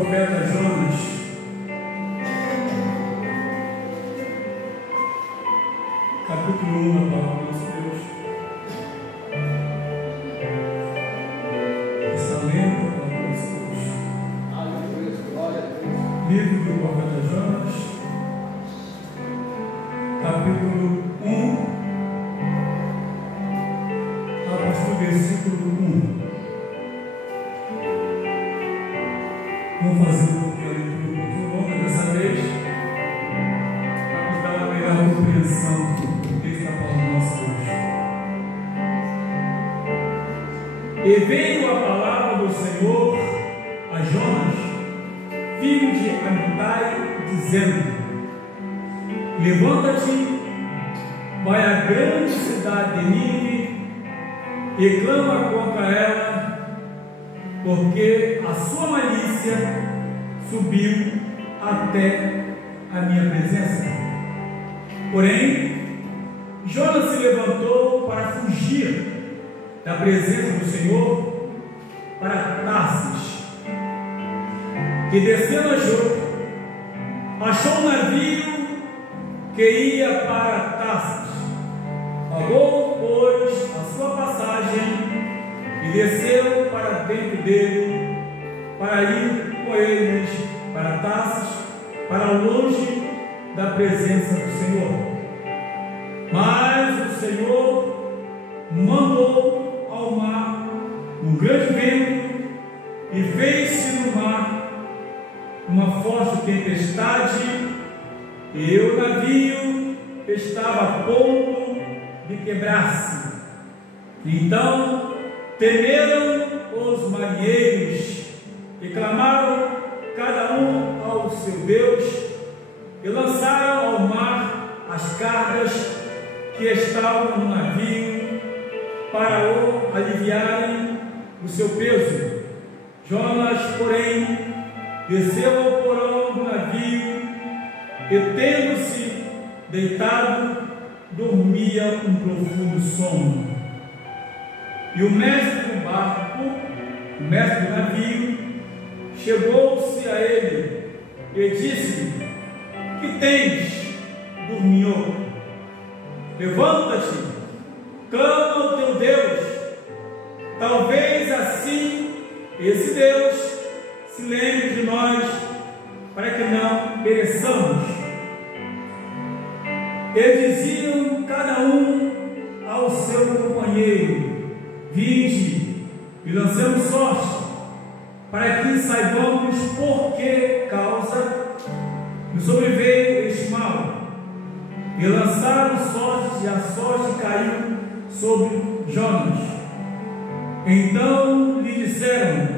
profeta Jonas, capítulo 1 da palavra do nosso Deus. Está lendo a palavra do nosso Deus. Aleluia, glória a Deus. Livro do profeta Jonas, capítulo 1, a partir do versículo 1. Vamos fazer um pouquinho longa dessa vez, para nos dar uma melhor compreensão do que está falando do nosso Deus. E veio a palavra do Senhor a Jonas, filho de Amitai, dizendo: Levanta-te, vai à grande cidade de Nínive e clama contra ela, porque a sua malícia subiu até a minha presença. Porém, Jonas se levantou para fugir da presença do Senhor para Tarsis, e descendo a Jope, achou um navio que ia para Tarsis. Pagou, pois, a sua passagem e desceu para dentro dele, para ir com eles para Tarsis, para longe da presença do Senhor. Mas o Senhor mandou ao mar um grande vento e fez-se no mar uma forte tempestade, e o navio estava a ponto de quebrar-se. Então temeram os marinheiros e clamaram cada um ao seu Deus, e lançaram ao mar as cargas que estavam no navio para o aliviarem do seu peso. Jonas, porém, desceu ao porão do navio e, tendo-se deitado, dormia um profundo sono. E o mestre do barco, o mestre do navio, chegou-se a ele e disse-lhe: Que tens, dorminhoco? Levanta-te, clama ao teu Deus, talvez assim esse Deus se lembre de nós, para que não pereçamos. E diziam cada um ao seu companheiro: Vinde e lancemos sorte, para que saibamos por que causa nos sobreveio este mal. E lançaram sorte, e a sorte caiu sobre Jonas. Então lhe disseram: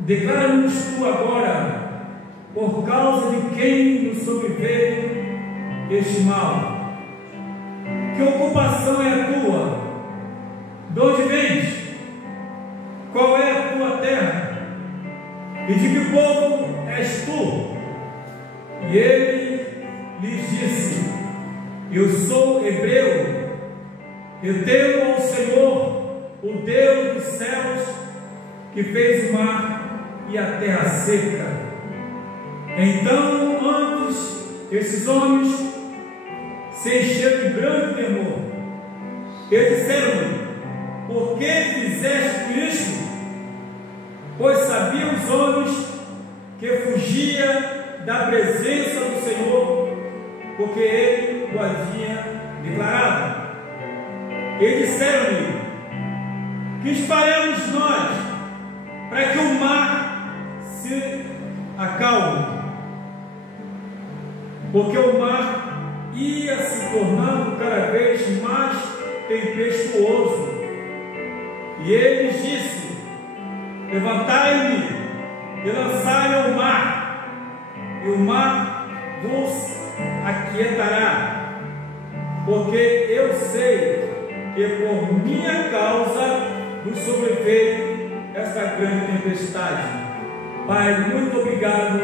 Declara-nos tu agora, por causa de quem nos sobreveio este mal. Que ocupação é a tua? De onde vens? Qual é a tua terra? E de que povo és tu? E ele lhes disse: Eu sou hebreu, e temo ao Senhor, o Deus dos céus, que fez o mar e a terra seca. Então, antes, esses homens se encheram de grande temor e disseram-lhe: Por que fizeste isto? Pois sabiam os homens que fugia da presença do Senhor, porque ele o havia declarado. E disseram-lhe: Que faremos nós para que o mar se acalme? Porque o mar ia se tornando cada vez mais tempestuoso. E ele disse: Levantai-me e lançai ao mar, e o mar vos aquietará, porque eu sei que por minha causa nos sobreveio esta grande tempestade. Pai, muito obrigado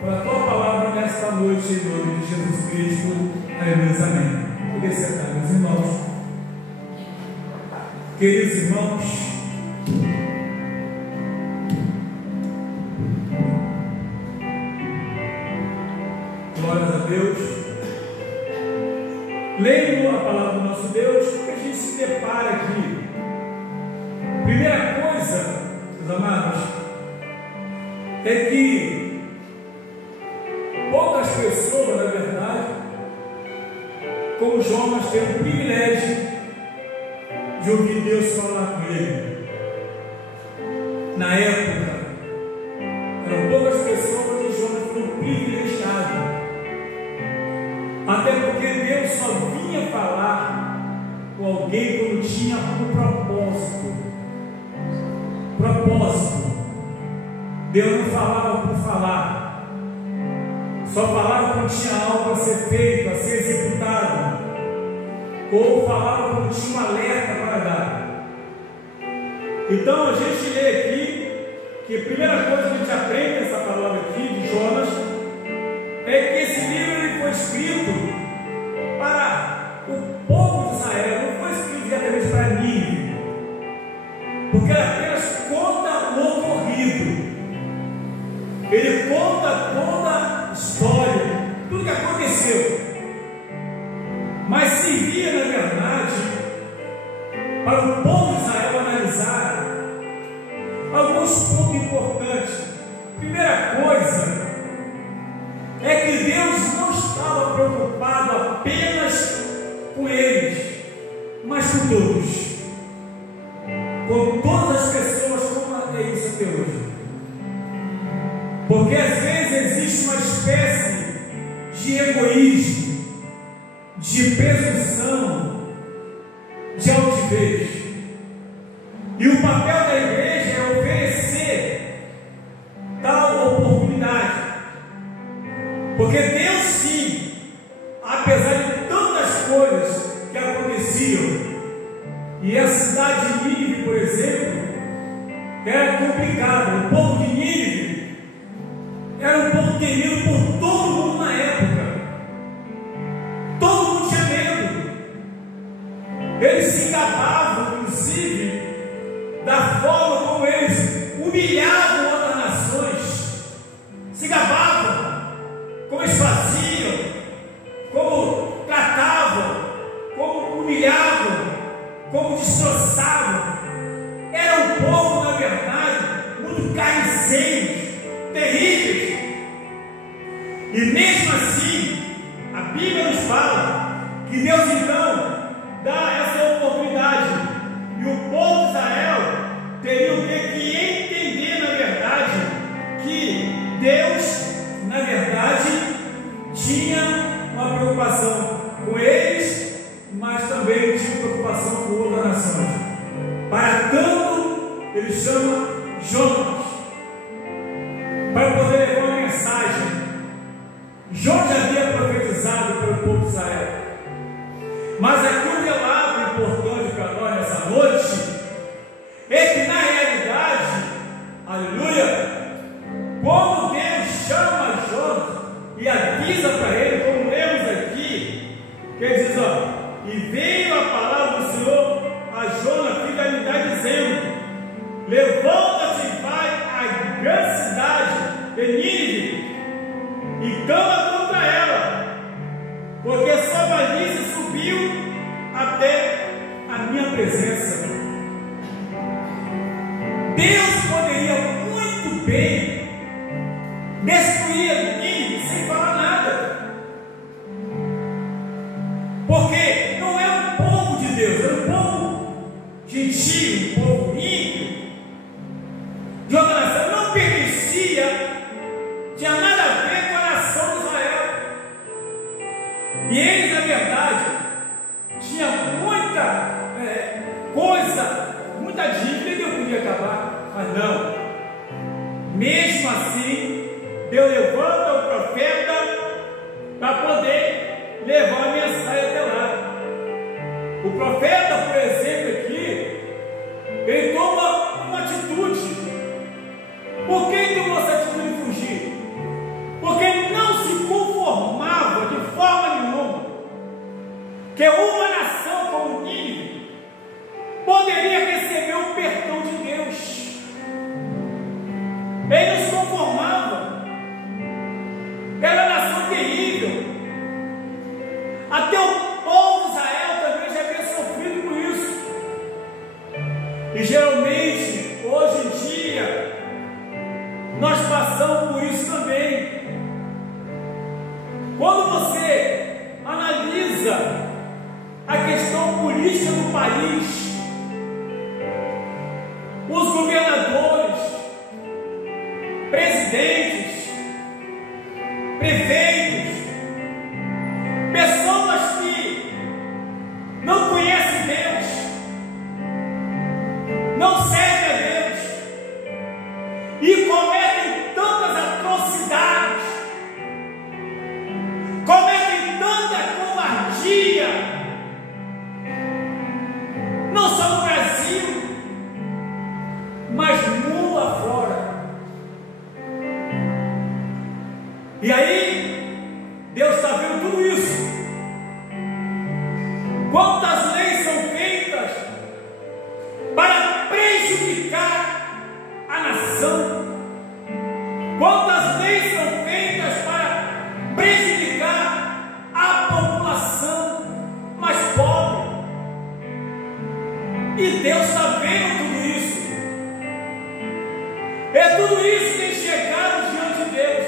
pela tua palavra nesta noite, em nome de Jesus Cristo. Amém. Poder sentar, meus irmãos. Queridos irmãos, Deus, lendo a palavra do nosso Deus, o que a gente se depara aqui? Primeira coisa, meus amados, é que poucas pessoas, na verdade, como Jonas, têm o privilégio de ouvir Deus falar com ele. Na época, eram poucas pessoas e Jonas foi um privilegiado. Até porque Deus só vinha falar com alguém quando tinha um propósito. Deus não falava por falar, só falava quando tinha algo a ser feito, a ser executado, ou falava quando tinha um alerta para dar. Então a gente lê aqui que a primeira coisa que a gente aprende nessa palavra aqui de Jonas é que esse livro ele foi escrito para o povo de Israel, não foi escrito diretamente para Nínive, porque ele apenas conta o ocorrido. Ele conta toda a história, tudo que aconteceu, mas servia, na verdade, para o povo de Israel analisar alguns pontos importantes. Primeira coisa é que Deus não estava preocupado apenas com eles, mas com todos, com todas as pessoas, como é isso até hoje. Porque às vezes existe uma espécie de egoísmo, de presunção, de altivez. E o papel da igreja é oferecer tal oportunidade. Porque Deus sim, apesar de tantas coisas que aconteciam, e a cidade de Nínive, por exemplo, era complicada. O povo de Nínive era um povo temido por todo mundo na época. Todo mundo tinha medo. Eles se gabavam, inclusive, da forma como eles humilhavam outras nações. Se gabavam, como eles faziam, como tratavam, como humilhavam, como destroçavam. Era um povo, na verdade, muito carniceiros, terríveis. E mesmo assim, a Bíblia nos fala que Deus então dá essa oportunidade, e o povo de Israel teria o que entender, na verdade, que Deus, na verdade, tinha uma preocupação com eles, mas também tinha preocupação com outras nações. Para tanto, ele chama Jonas para poder levar uma mensagem. Jonas havia profetizado para o povo de Israel, mas aqui um relato importante para nós nessa noite é que, na realidade, aleluia, quando Deus chama Jonas e avisa para ele, como lemos aqui, que ele diz: ó, e veio a palavra do Senhor a Jonas, filho de Amitai, dizendo: levanta-te e vai à grande cidade de Nínive e clama contra ela, porque sua malícia subiu até a minha presença. Deus poderia muito bem destruir Nínive sem falar nada, porque não é um povo de Deus, é um povo gentil, um povo ímpio, de outra nação, não pertencia, tinha nada a ver com a nação de Israel. E eles, na verdade, tinham muita coisa, muita dívida, e Deus podia acabar, mas não. Mesmo assim, Deus levanta o profeta para poder levar a mensagem até lá. O profeta, por exemplo, aqui, ele toma uma atitude. Por que ele tomou essa atitude de fugir? Porque ele não se conformava de forma nenhuma que uma nação como Nínive poderia receber o perdão de Deus. Ele não se conformava. Era uma nação terrível, também. Quando você analisa a questão política do país, os governadores, presidentes, prefeitos, pessoas que não conhecem Deus, não servem a Deus e cometem tantas atrocidades, cometem tanta covardia, não só no Brasil, mas mundo afora. E aí, Deus está vendo tudo isso. Quantas leis são feitas para prejudicar a nação? Quantas leis são feitas para prejudicar a população mais pobre? E Deus está vendo tudo isso. É tudo isso que tem chegado diante de Deus.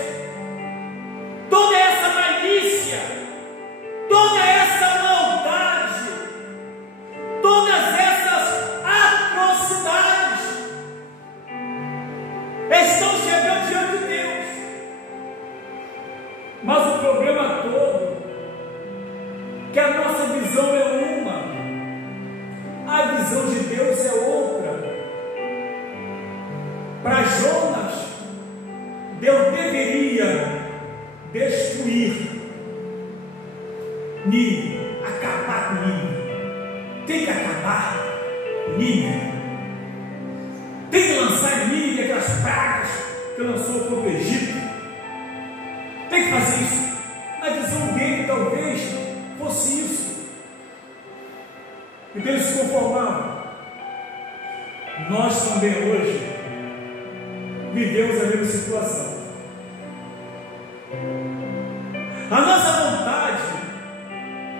Toda essa malícia, toda essa maldade, todas essas atrocidades estão chegando diante de Deus. Mas o problema todo é que a nossa visão é uma, a visão de Deus é outra. Para Jonas, Deus deveria destruir Nínive, acabar com Nínive. Tem que acabar com Nínive. Tem que lançar em Nínive aquelas pragas que lançou contra o Egito. Tem que fazer isso. Na visão dele, talvez fosse isso. E eles se conformavam. Nós também hoje vivemos a mesma situação. A nossa vontade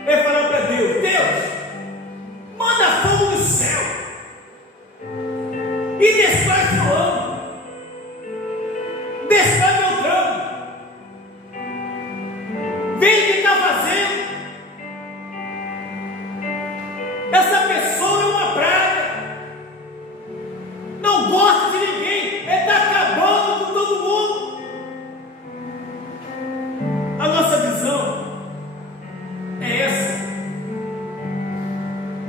é falar para Deus: Deus, manda fogo do céu e destrói fulano, destrói Beltrano, vê o que está fazendo. Essa pessoa é uma praga, não gosta de ninguém, ele está acabando com todo mundo. A nossa visão é essa,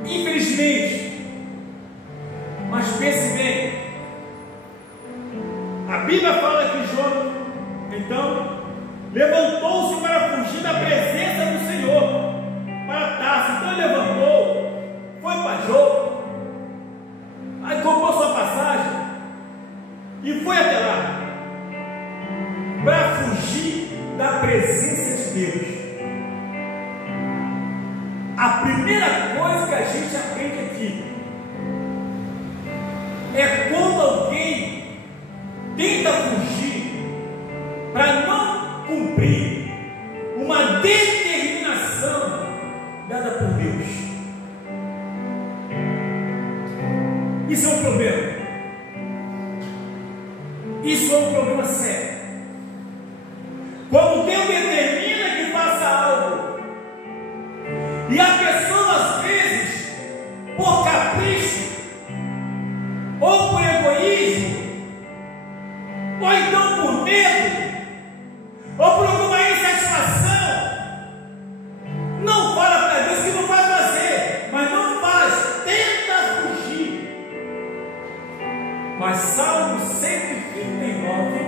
infelizmente. Mas pense bem, a Bíblia fala que Jonas, então, levantou-se para fugir da presença do Senhor, para Tarso. Então ele levantou, foi para Jope, aí comprou sua passagem e foi até lá, para fugir da presença de Deus. A primeira coisa que a gente aprende aqui é quando alguém tenta fugir para não cumprir uma determinação dada por Deus. Isso é um problema. Isso é um problema sério. Quando Deus determina que faça algo e a pessoa, às vezes, por capricho ou por egoísmo, ou então por medo, ou por alguma insatisfação, não fala para Deus que não vai fazer, mas não faz, tenta fugir. Mas Salmo 139,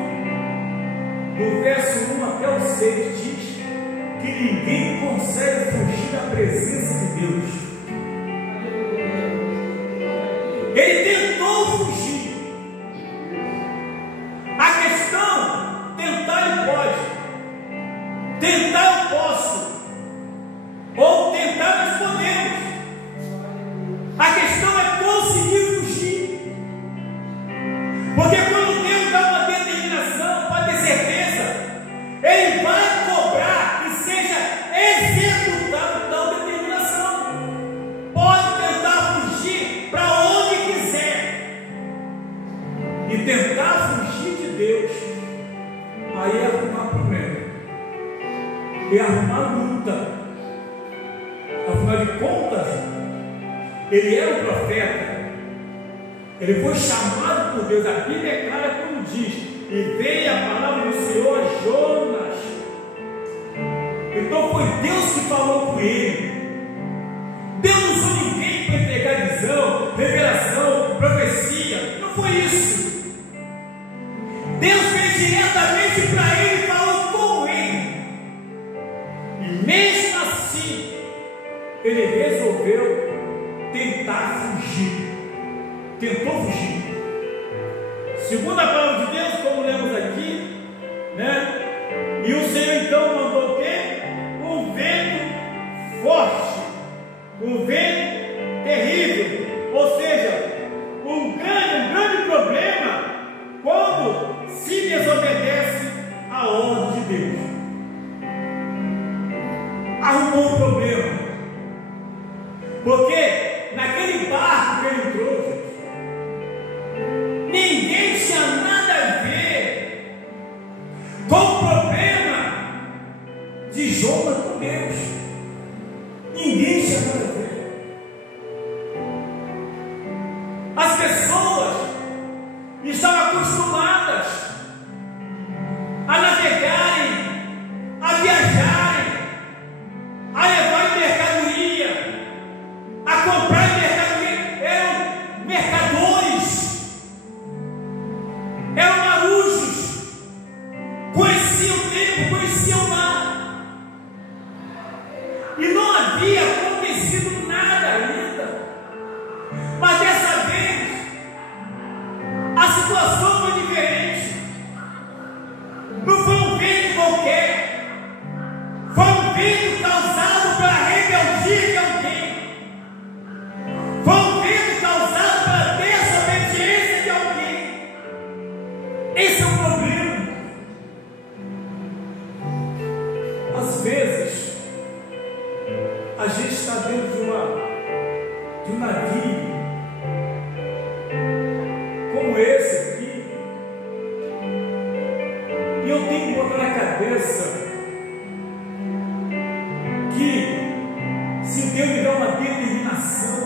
do verso 1 até o 6, diz que ninguém consegue fugir da presença de Deus. Ele tentou fugir. A questão, tentar ele pode, tentar eu posso, ou tentar nós podemos. A questão é conseguir fugir. Porque quando Deus dá uma determinação, pode ter certeza, Ele vai cobrar que seja executado tal determinação. Pode tentar fugir para onde quiser, e arrumar luta. Afinal de contas, ele era um profeta. Ele foi chamado por Deus. A Bíblia é clara como diz: e veio a palavra do Senhor a Jonas. Então foi Deus que falou com ele. Deus não usou ninguém para entregar visão, revelação, profecia. Não foi isso. Deus fez diretamente para ele e falou com ele. E mesmo assim, ele resolveu tentar fugir. Tentou fugir. Segundo a palavra de Deus, como lemos aqui, né? E o Senhor então mandou o quê? Um vento forte, um vento terrível, ou seja, um grande problema quando se desobedece à ordem de Deus. Arrumou um problema, porque naquele barco que ele trouxe, ninguém tinha nada a ver com o problema de Jonas com Deus. Ninguém tinha nada a ver. As pessoas estavam acostumadas a navegarem, a viajarem, a levar mercadoria, a comprar mercadoria. Eram mercadores, eram marujos, conheciam o tempo, conheciam o mar, e não havia acontecido nada ainda. Mas dessa vez a situação foi diferente. Não foi um vento qualquer, foi um vento causado pela rebeldia de alguém. Foi um vento causado pela desobediência de alguém. Esse é o problema. Às vezes, a gente está dentro de um navio como esse aqui, e eu tenho que botar na cabeça que se Deus me der uma determinação,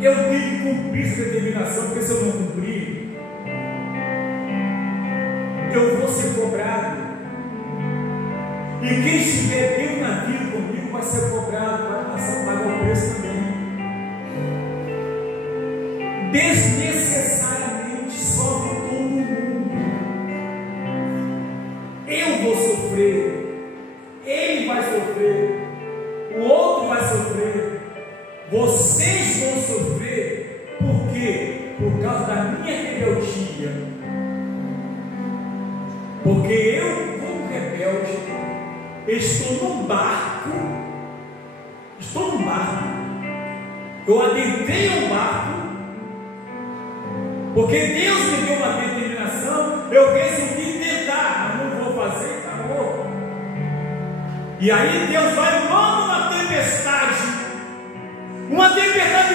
eu tenho que cumprir essa determinação, porque se eu não cumprir, eu vou ser cobrado. E quem estiver dentro do navio comigo vai ser cobrado, vai passar a pagar o preço também. Desnecessariamente sofre todo mundo. Eu vou sofrer, ele vai sofrer, o outro vai sofrer, vocês vão sofrer. Por quê? Por causa da minha rebeldia. Porque eu, como rebelde, estou num barco, eu adentrei um barco, porque Deus me deu uma determinação, eu resolvi tentar, mas não vou fazer, acabou. E aí Deus vai e manda uma tempestade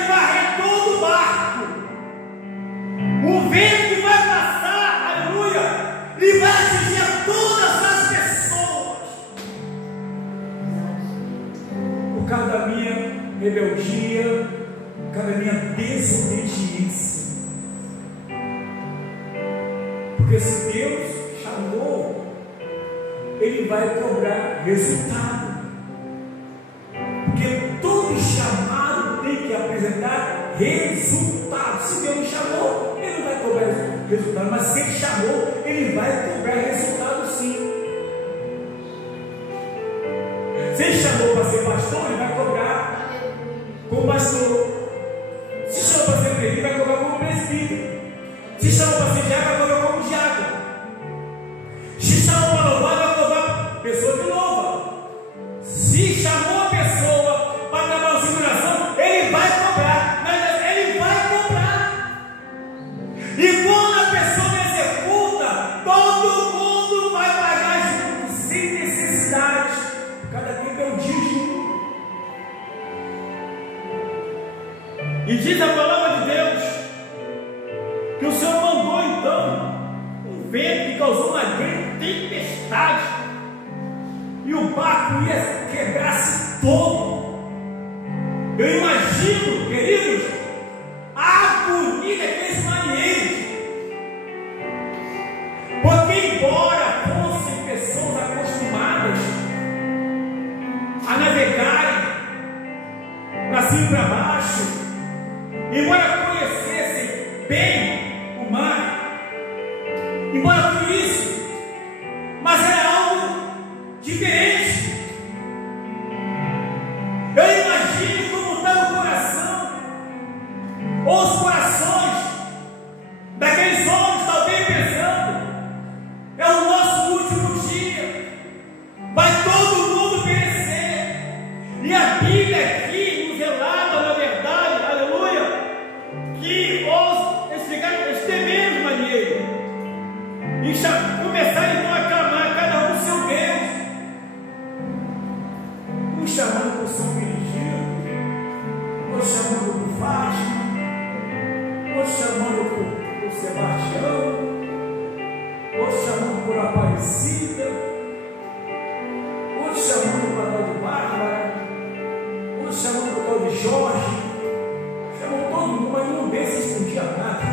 varrer todo o barco, um vento que vai passar, aleluia, e vai atingir a todas as pessoas, por causa da minha rebeldia, por causa da minha desobediência. Porque se Deus chamou, Ele vai cobrar resultado. Porque todo chamado tem que apresentar resultado. Se Deus me chamou, Ele não vai cobrar resultado. Mas se Ele chamou, Ele vai cobrar resultado sim. Se Ele chamou para ser pastor, Ele vai cobrar como pastor. Se chamou para ser presbítero, Ele vai cobrar como presbítero. Se chamou para ser diácono, vai cobrar como diácono. Se chamou para louvar, vai cobrar pessoa que louva. Se chamou a pessoa para trabalhar na seguração, ele vai cobrar. Ele vai cobrar. E quando a pessoa executa, todo mundo vai pagar junto, sem necessidade. Cada quem tem um dia junto. E diz a palavra de Deus que o Senhor mandou então um vento que causou uma grande tempestade e o barco ia quebrar-se todo. Eu imagino, queridos, a agonia daqueles marinheiros, porque embora fossem pessoas acostumadas a navegarem para cima e para baixo, embora conhecessem bem o mar, embora tudo isso, mas era algo diferente. Eu imagino como está o coração, ou os corações daqueles homens, talvez pensando: é o nosso último dia, vai todo mundo perecer. E a Bíblia aqui nos relata, na verdade, aleluia, que eles temeram marinheiros e começaram então a clamar, cada um seu Deus, um chamando por São Benedito, outro chamando por Fátima, outro chamando por Sebastião, outro chamando por Aparecida, outro chamando por tal de Bárbara, outro chamando por tal de Jorge, chamou todo mundo, mas nenhum desses respondia nada.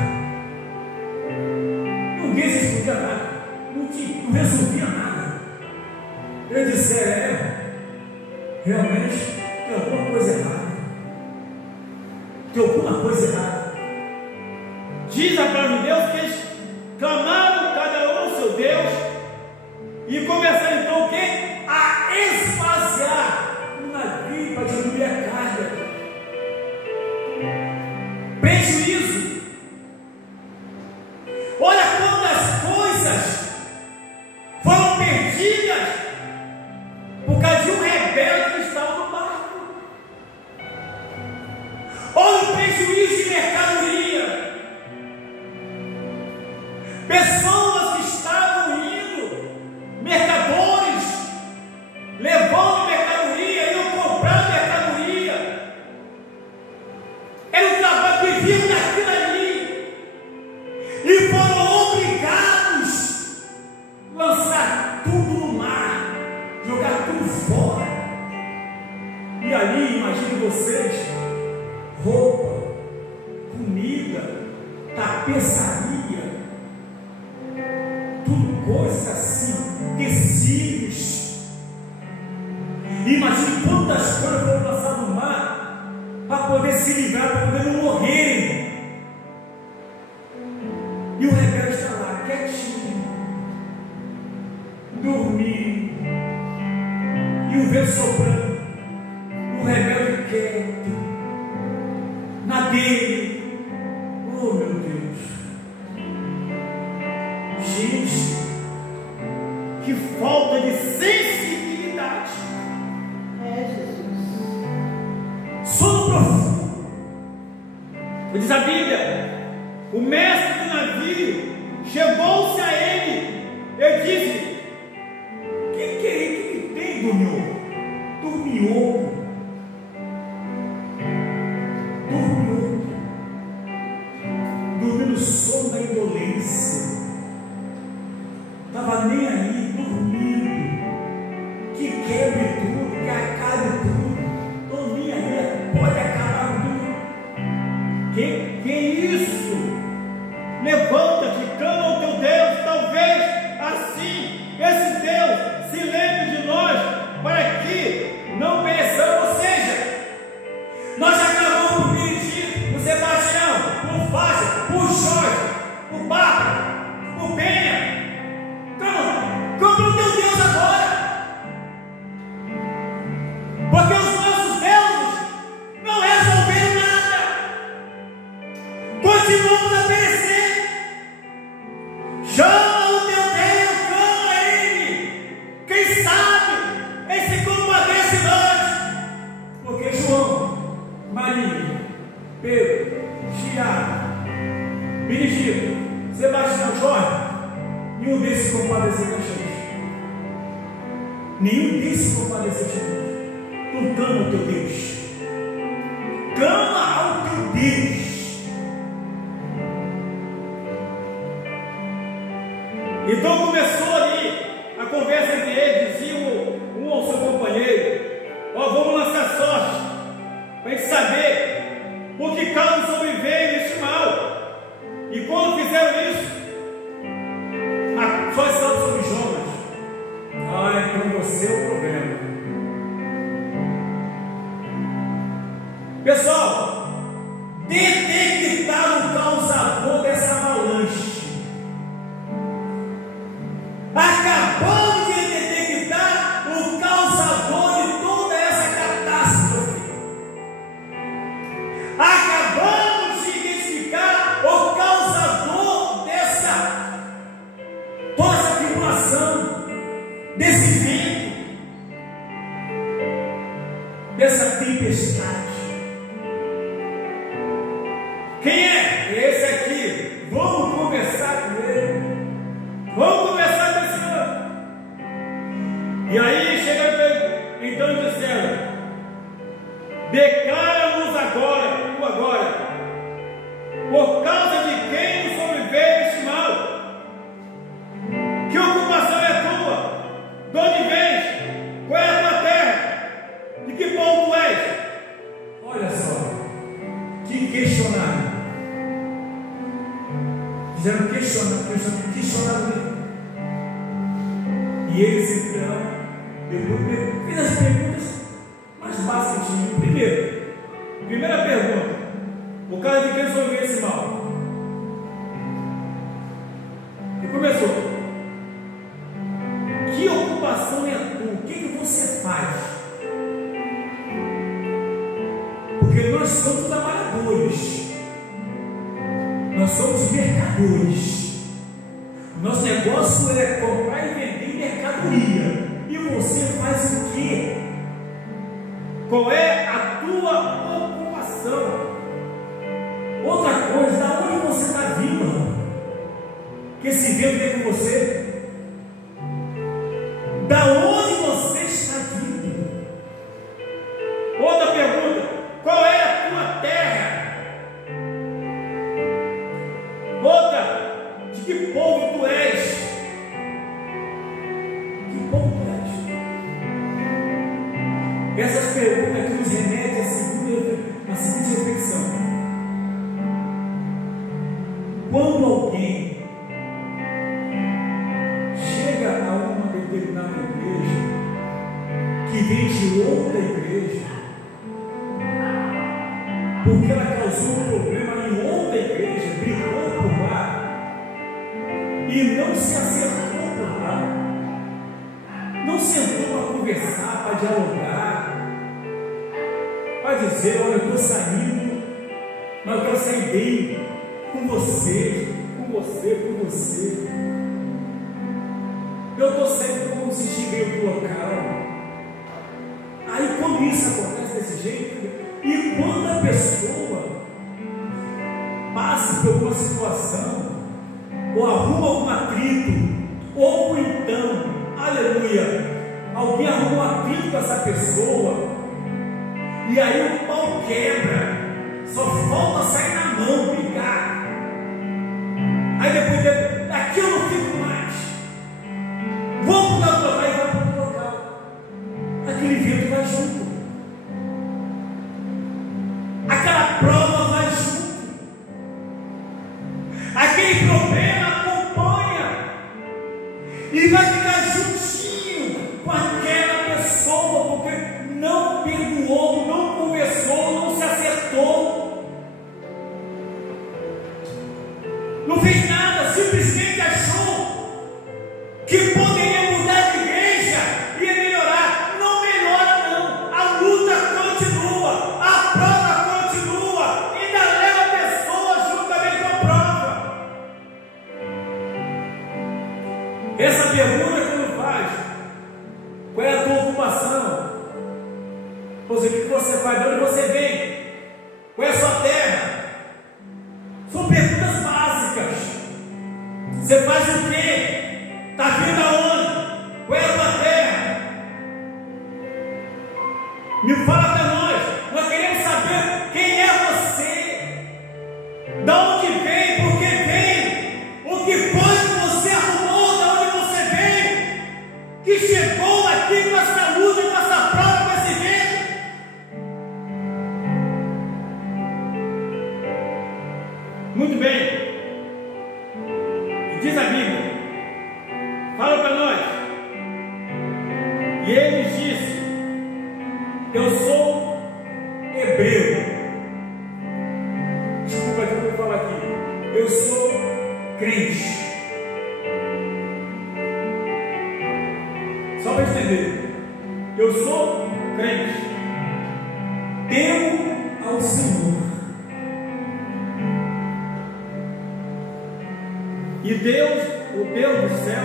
Nenhum desses respondia nada, não resolvia nada. Eles disseram: realmente tem alguma coisa errada. Tem alguma coisa errada. Diz a palavra de Deus que eles clamaram cada um ao seu Deus e começaram então o quê? A esvaziar o navio para diminuir a carga. Prejuízo. Olha quantas coisas foram perdidas por causa de um rebelde que estava no barco. Olha o prejuízo de mercadoria. Pessoas que estavam indo, mercadores, levando mercadoria, iam comprar mercadoria. Era um trabalho que viviam daquilo ali e foram obrigados a lançar tudo no mar, jogar tudo fora. E ali, imagine vocês, roupa, comida, tapeçaria, tudo coisas assim, tecidos. Imagine quantas coisas foram lançadas no mar para poder se livrar, para poder não morrerem. E o rebelde está lá, quietinho, dormindo, e o vento soprando, o rebelde quieto, na dele. Oh meu Deus, gente, que falta de sensibilidade. Jesus. Sono profundo. Diz a Bíblia: o mestre do navio chegou-se a ele e disse: que tem, dormiu? Dormiu no sono da indolência, estava nem aí, dormindo, que quebre tudo, que acabe tudo, estou nem aí, pode acabar tudo. Que isso? Levanta-te, clama ao teu Deus, talvez assim esse Deus se lembre de nós, para que não pereçamos. Ou seja, nós acabamos por dirigir o Sebastião, o Fábio, o Jorge, o Bárbara, o Penha. Clama o teu Deus agora, porque os nossos deuses não resolveram nada, continuamos a perecer. Chama o teu Deus, clama a Ele, quem sabe Ele se compadece de nós, porque João, Maria, Pedro, Tiago, Benedito, Sebastião, Jorge, nenhum desses se compadeceu da gente. Nenhum desses se compadeceu de nós. Então clama ao teu Deus. Clama ao teu Deus. Então começou ali a conversa entre eles, dizia um ao a gente saber o que causa sobreviver neste mal. E quando fizeram isso, só estava sobre Jonas. Então você é o problema. Pessoal, detectar o causador dessa avalanche. Acabamos de detectar o causador de toda essa catástrofe. Acabamos de identificar o causador toda essa tribulação, desse vento, dessa tempestade. Quem é? Esse aqui. Vamos conversar com ele. Vamos conversar com esse homem. E aí chega então disseram: declara-nos agora, tu agora, por causa de quem nos sobreveio este mal. Que ocupação é a tua? De onde vens? Qual é a tua terra? De que povo tu és? Olha só, que questionário. Fizeram questionário. E eles então, depois fizeram as perguntas mais básicas. Primeira pergunta: por causa de quem resolveu esse mal? E começou: que ocupação é a tua? O que você faz? Porque nós somos trabalhadores, nós somos mercadores. Nosso negócio é comprar e vender mercadoria. E você faz o quê? Qual é a tua ocupação? Outra coisa, da onde você está vindo? Que esse vento vem com você? Da onde você está vindo? Outra pergunta: qual é a tua terra? Outra: de que povo tu és? Que povo tu és? Essas perguntas que nos remetem à seguinte reflexão: quando alguém chega a uma determinada igreja que vem de outra igreja, porque ela causou um problema em outra igreja, brigou por lá e não se acertou por lá, não sentou para conversar, para dialogar, para dizer: olha, eu estou saindo, mas eu quero sair bem com você. Eu estou saindo como se cheguei do local. Aí quando isso acontece desse jeito, e quando a pessoa passa por uma situação, ou arruma algum atrito, ou então, aleluia, alguém arruma um atrito com essa pessoa, e aí o pau quebra, só falta sair na mão, brigar. Aí depois, daqui eu não fico mais, vou para outro local e vai para outro local. Aquele vento vai junto, aquela prova vai junto, aquele problema acompanha e vai ficar juntinho com aquela pessoa, porque não perdoou, não conversou, não se acertou, não fez nada, simplesmente achou que poderia mudar de igreja e melhorar. Não melhora não, a luta continua, a prova continua, ainda leva a pessoa juntamente com a prova. Essa pergunta que ele faz: qual é a tua ocupação? Ou seja, o que você faz? De onde você vem? Qual é a sua terra? São perguntas básicas. Você faz o quê? Está vindo aonde? Qual é a tua terra? Me fala para nós queremos saber quem é você, de onde vem, por que vem, o que foi que você arrumou, de onde você vem, que chegou aqui com essa luta, com essa prova, com esse vento. Muito bem. Diz a Bíblia, fala para nós. E ele disse: eu sou hebreu. Desculpa que eu vou falar aqui. Eu sou crente. Só para entender. Eu sou crente. Temo ao Senhor. E Deus, o Deus do céu,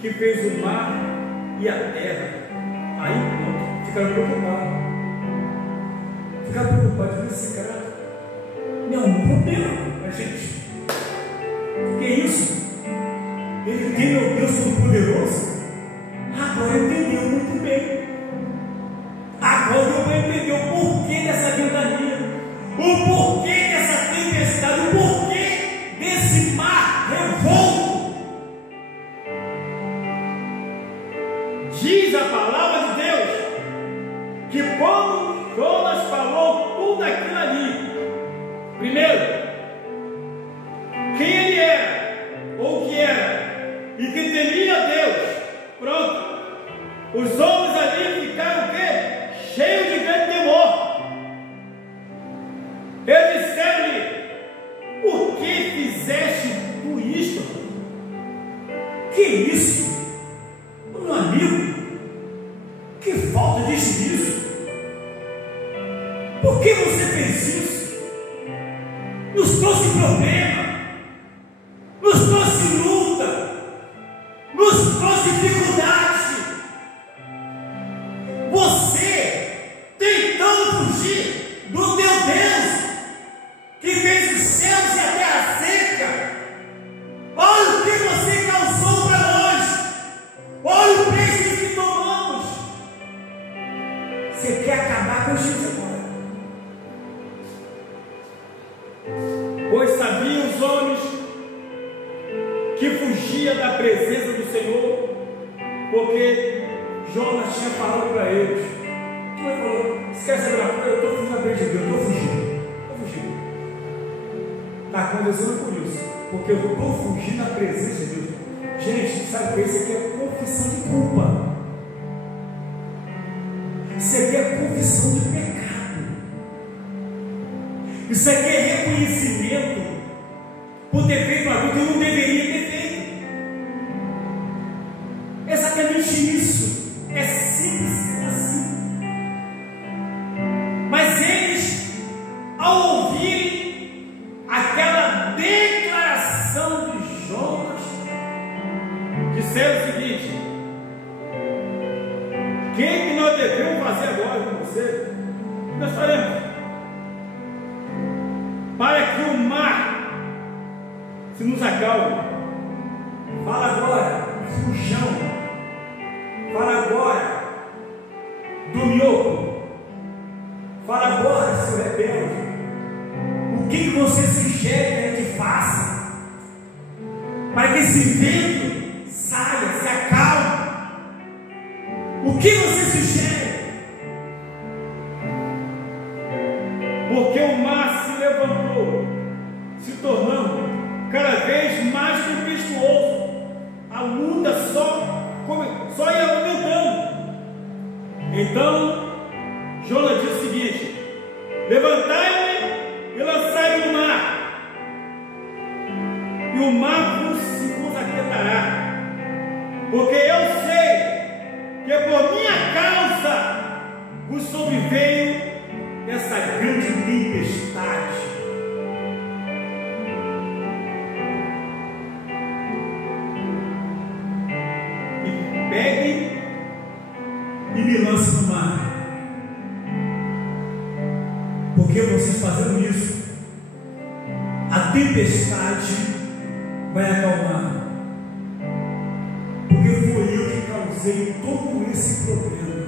que fez o mar e a terra. Aí pronto, ficaram preocupados. Ficaram preocupados com esse cara. Não é um problema, mas gente. Que isso? Ele tem o Deus Todo-Poderoso? Agora entendeu muito bem. Agora eu vou entender o porquê dessa ventania, o porquê dessa tempestade, o porquê desse mar revolto. Diz a palavra de Deus que quando Jonas falou tudo aquilo ali, primeiro, quem ele era, ou o que era, e que temia a Deus, pronto, os homens ali ficaram o quê? Cheios de grande temor. Eles disseram-lhe: por que fizeste tu isto? Que isso? Meu amigo, que falta de juízo. Por que você fez isso? Nos trouxe problema, nos trouxe luta, nos trouxe dificuldade. Você tentando fugir do teu Deus que fez os céus e a terra seca. Olha o que você causou para nós. Olha o preço que tomamos. Você quer acabar com a gente agora? Pois sabiam os homens que fugia da presença do Senhor, porque Jonas tinha falado para eles. Ele falou: esquece agora, eu estou fugindo da presença de Deus, eu estou fugindo. Está acontecendo por isso, porque eu estou fugindo da presença de Deus. Gente, sabe o que isso aqui é? Confissão de culpa. Isso aqui é confissão de pecado. Isso aqui é reconhecimento por ter feito algo que eu não deveria ter feito. Exatamente isso. É simples assim. Mas eles, ao ouvirem aquela declaração de Jonas, disseram o seguinte: o que nós devemos fazer agora com você? Nós faremos para que o mar se nos acalme. Fala agora, fujão. Fala agora, do mioco. Fala agora, seu rebelde. O que você sugere que a gente faça para que esse vento saia, se acalme? O que você sugere? Porque o mar se levantou, se tornando cada vez mais tempestuoso. A luta só ia aumentando. Então Jonas disse o seguinte: levantai-me e lançai-me no mar, e o mar se vos aquietará, porque eu sei que por minha causa vos sobreveio essa grande tempestade. Pegue e me lance no mar, porque vocês fazendo isso, a tempestade vai acalmar, porque foi eu que causei todo esse problema,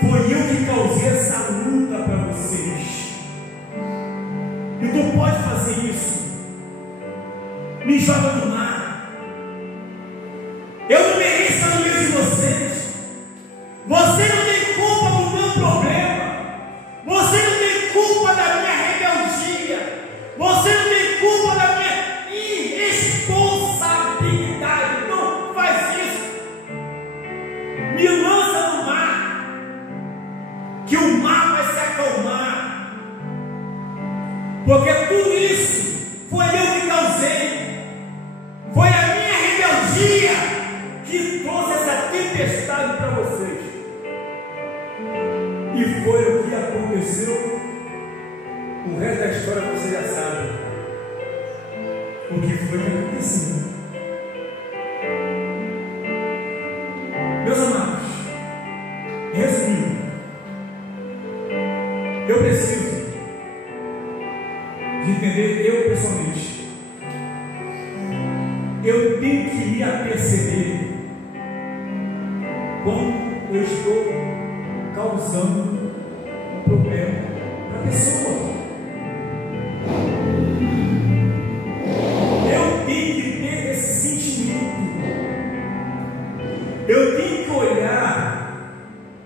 foi eu que causei essa luta para vocês. E tu pode fazer isso, me joga no mar. Eu não mereço estar no meio de vocês. Você não tem culpa do meu problema. Você não tem culpa da minha rebeldia. o mar vai se acalmar, porque tudo isso foi eu que causei, foi a minha rebeldia que trouxe essa tempestade para vocês. E foi o que aconteceu. O resto da história você já sabe o que foi que aconteceu. Meus amados, resumindo, eu preciso de entender, eu pessoalmente, eu tenho que me aperceber como eu estou causando um problema para a pessoa. Eu tenho que ter esse sentimento. Eu tenho que olhar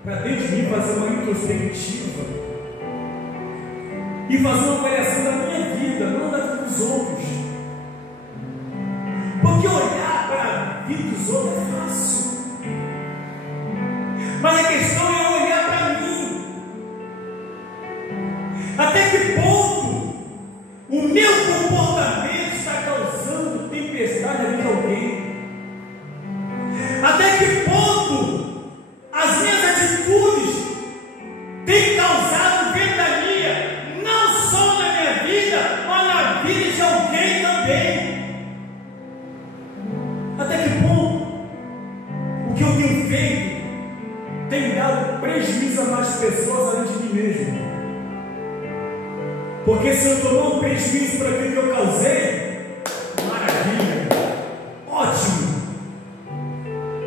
para dentro de mim, fazer uma introspectiva e fazer uma avaliação da minha vida, não da vida dos outros. Porque olhar para a vida dos outros é fácil, mas a questão é olhar para mim. Até que ponto o meu comportamento está causando tempestade na vida de alguém? Até que ponto as minhas atitudes têm causado ventania, não só na minha vida, mas na vida de alguém também? Até que ponto o que eu tenho feito tem dado prejuízo a mais pessoas além de mim mesmo? Porque se eu tomar um prejuízo por aquilo que eu causei, maravilha, ótimo.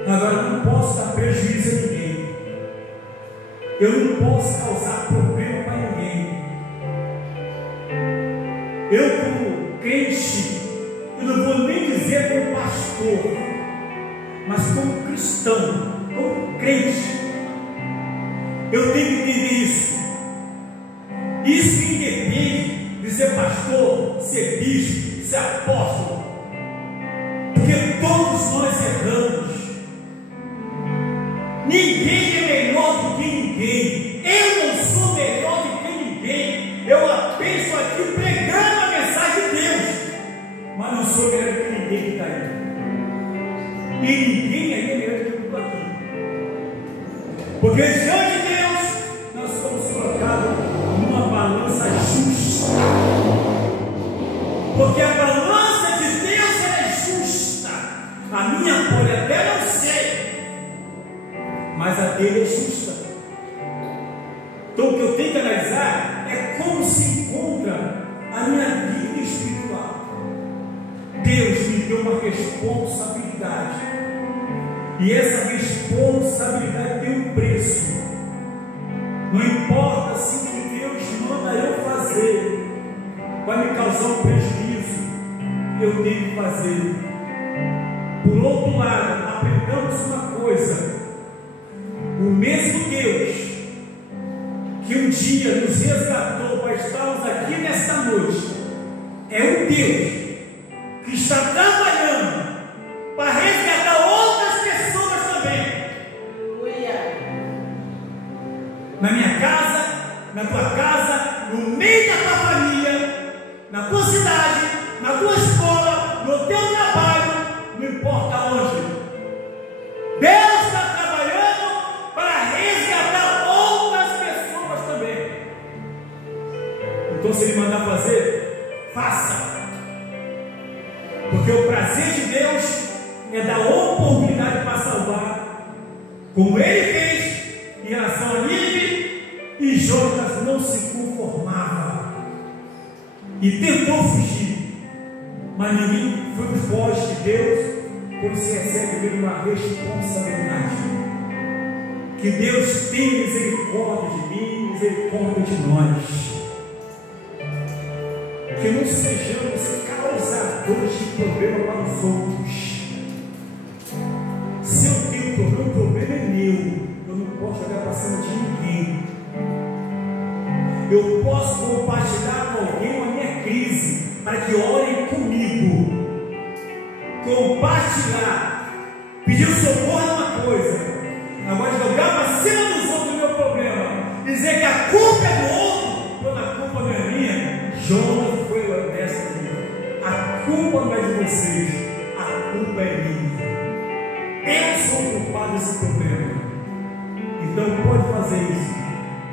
Agora eu não posso dar prejuízo a ninguém. Eu não posso causar problema para ninguém. Eu, como crente, eu não vou nem dizer como pastor, mas como cristão, como crente, eu tenho que entender isso. Isso independe de ser pastor, ser bispo, ser apóstolo, porque todos nós erramos. Ninguém é melhor do que ninguém. Eu não sou melhor do que ninguém. Eu apenas estou aqui pregando a mensagem de Deus, mas não sou melhor do que ninguém que está aí. E ninguém aí é melhor do que eu estou aqui, porque diante de Deus nós somos colocados numa balança justa, porque a balança de Deus é justa. A minha pode até não ser, mas a dele é justa. Então o que eu tenho que analisar é como se encontra a minha vida espiritual. Deus me deu uma responsabilidade, e essa responsabilidade tem um preço. Não importa se o que Deus manda eu fazer vai me causar um prejuízo, eu tenho que fazer. Por outro lado, aprendamos uma coisa: o mesmo Deus que um dia nos resgatou para estarmos aqui nesta noite é um Deus que está trabalhando para resgatar outras pessoas também. Na minha casa, na tua casa, no meio da tua família, na tua cidade, na tua escola, no teu trabalho, não importa onde. Deus está trabalhando para resgatar outras pessoas também. Então, se Ele mandar fazer, faça. Porque o prazer de Deus é dar oportunidade para salvar, como Ele fez em relação a Nínive. E Jonas não se conformava e tentou fugir, mas ninguém foge de Deus quando se recebe uma responsabilidade. Que Deus tenha misericórdia de mim, misericórdia de nós. Que não sejamos causadores de problema para os outros. Se eu tenho problema, o problema é meu. Eu não posso jogar para cima de ninguém. Eu posso compartilhar com alguém a minha crise, para que orem comigo. Compartilhar, pedir socorro é uma coisa. Agora jogar para cima dos outros o meu problema, dizer que a Jonas foi honesto aqui. A culpa não é de vocês, a culpa é minha. Eu sou o culpado desse problema. Então pode fazer isso.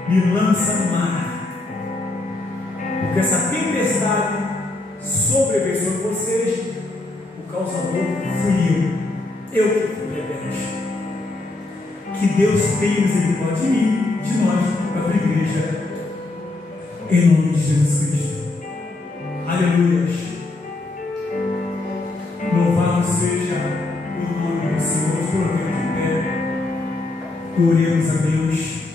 Me lança no mar. Porque essa tempestade sobreveio sobre vocês. O causador fui eu. Eu que fui rebelde. Que Deus tenha misericórdia de mim, de nós, da tua igreja. Em nome de Jesus Cristo. Aleluia. Louvado seja o nome do Senhor. Por de pé. Oremos a Deus.